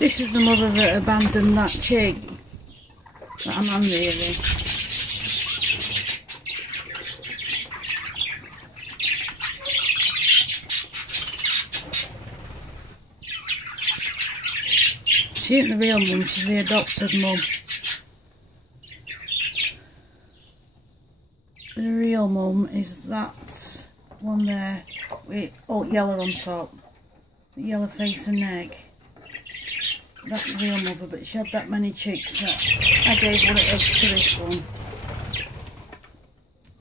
This is the mother that abandoned that chick. That a man really. She ain't the real mum, she's the adopted mum. The real mum is that one there with all yellow on top, the yellow face and neck. That's the real mother, but she had that many chicks that I gave one of eggs to this one.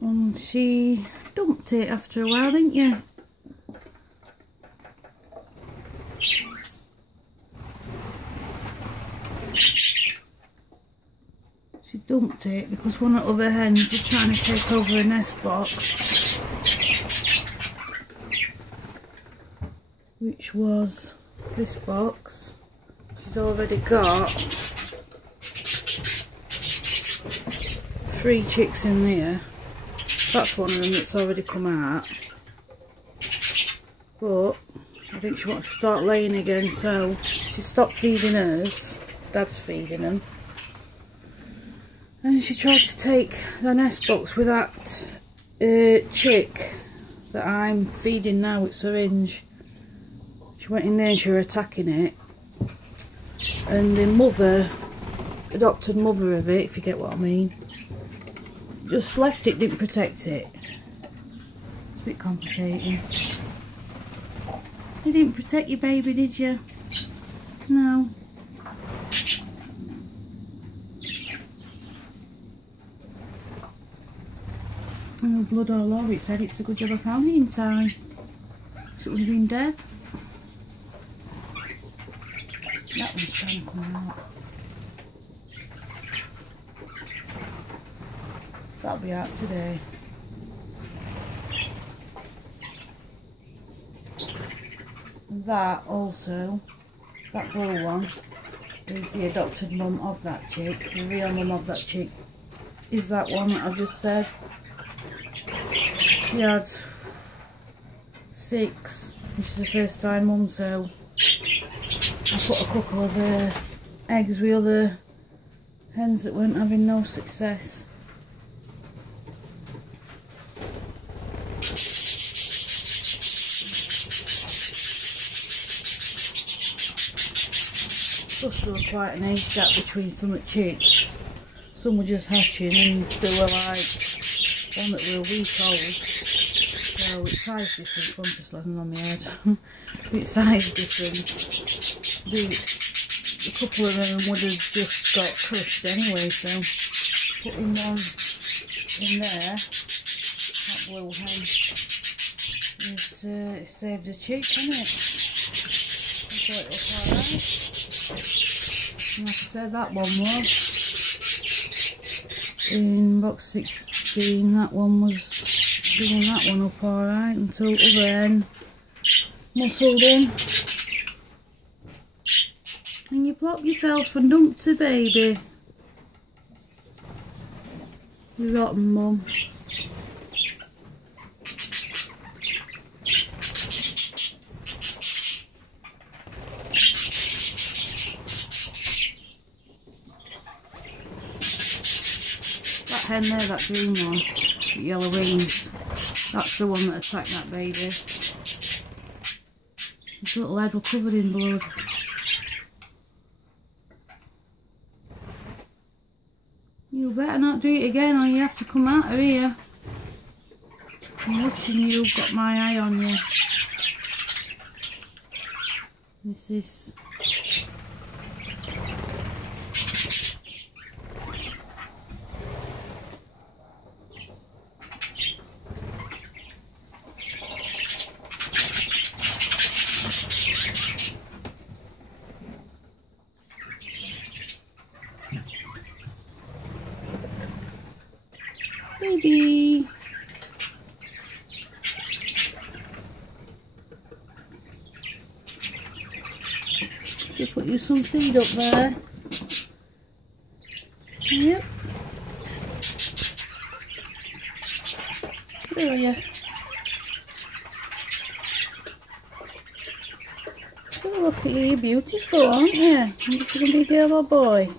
And she dumped it after a while, didn't you? She dumped it because one of the other hens was trying to take over a nest box, which was this box. She's already got 3 chicks in there. That's one of them that's already come out. But I think she wanted to start laying again, so she stopped feeding hers. Dad's feeding them. And she tried to take the nest box with that chick that I'm feeding now with syringe. She went in there and she was attacking it. And the mother, adopted mother of it, if you get what I mean, just left it, didn't protect it. It's a bit complicated. You didn't protect your baby, did you? No. Oh, blood all over it. Said it's a good job I found it in time. So it would have been dead. That one's trying to come out. That'll be out today. And that also, that blue one, is the adopted mum of that chick. The real mum of that chick is that one that I've just said. She had 6, and she's a first time mum, so I put a couple of eggs with other hens that weren't having no success. Plus there was quite an age gap between some of the chicks. Some were just hatching and they were like one that were a week old. So it's size difference. One's just landing on my head. It's size difference. A couple of them would have just got crushed anyway, so putting one in there, that blue hen, is it saved a chick, hasn't it? I thought it was alright. And like I said, that one was in box 16, that one was doing that one up alright until other hen muscled in. And you plop yourself and dumped a baby. You rotten mum. That hen there, that green one, with yellow wings, that's the one that attacked that baby. His little head was covered in blood. You better not do it again or you have to come out of here. I'm watching you, got my eye on you. This is... Baby. Should put you some seed up there. Yep. Where are you? So look at you, you're beautiful, aren't you? I wonder if you're going to be a girl or boy.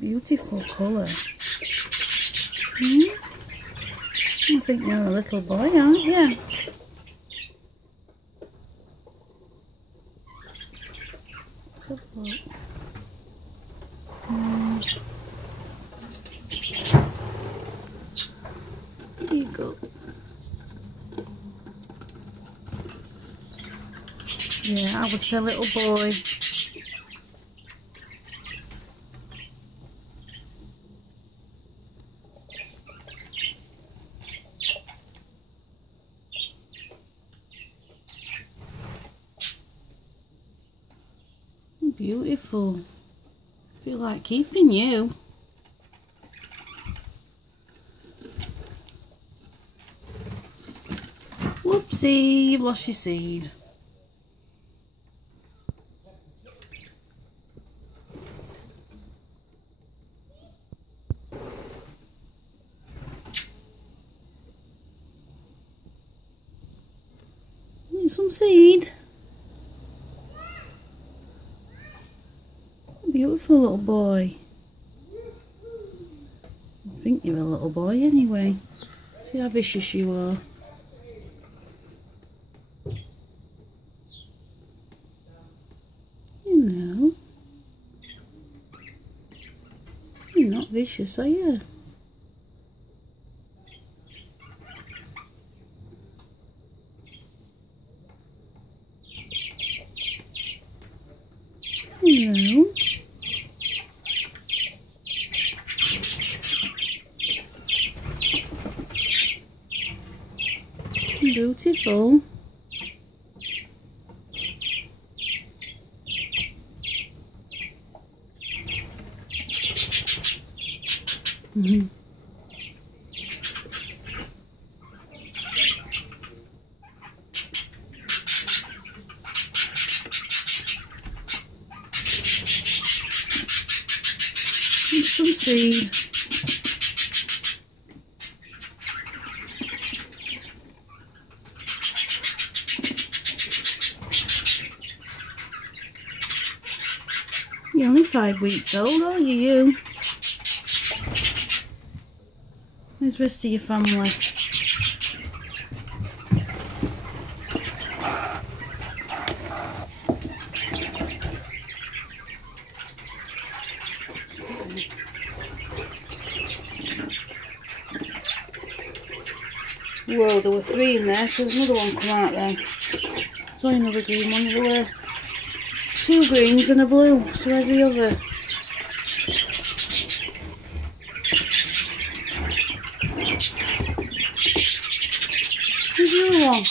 Beautiful colour. I think you're a little boy, aren't you? Let's have a look. There you go. Yeah, I would say little boy. Beautiful. I feel like keeping you. Whoopsie, you've lost your seed. Need some seed. Beautiful little boy. I think you're a little boy anyway. See how vicious you are. You know. You're not vicious, are you? No. Beautiful. Some seed. You're only 5 weeks old, aren't you? Where's the rest of your family? Whoa, there were 3 in there, so there's another one come out there. There's only another green one. There were 2 greens and a blue, so where's the other? Where's the other one?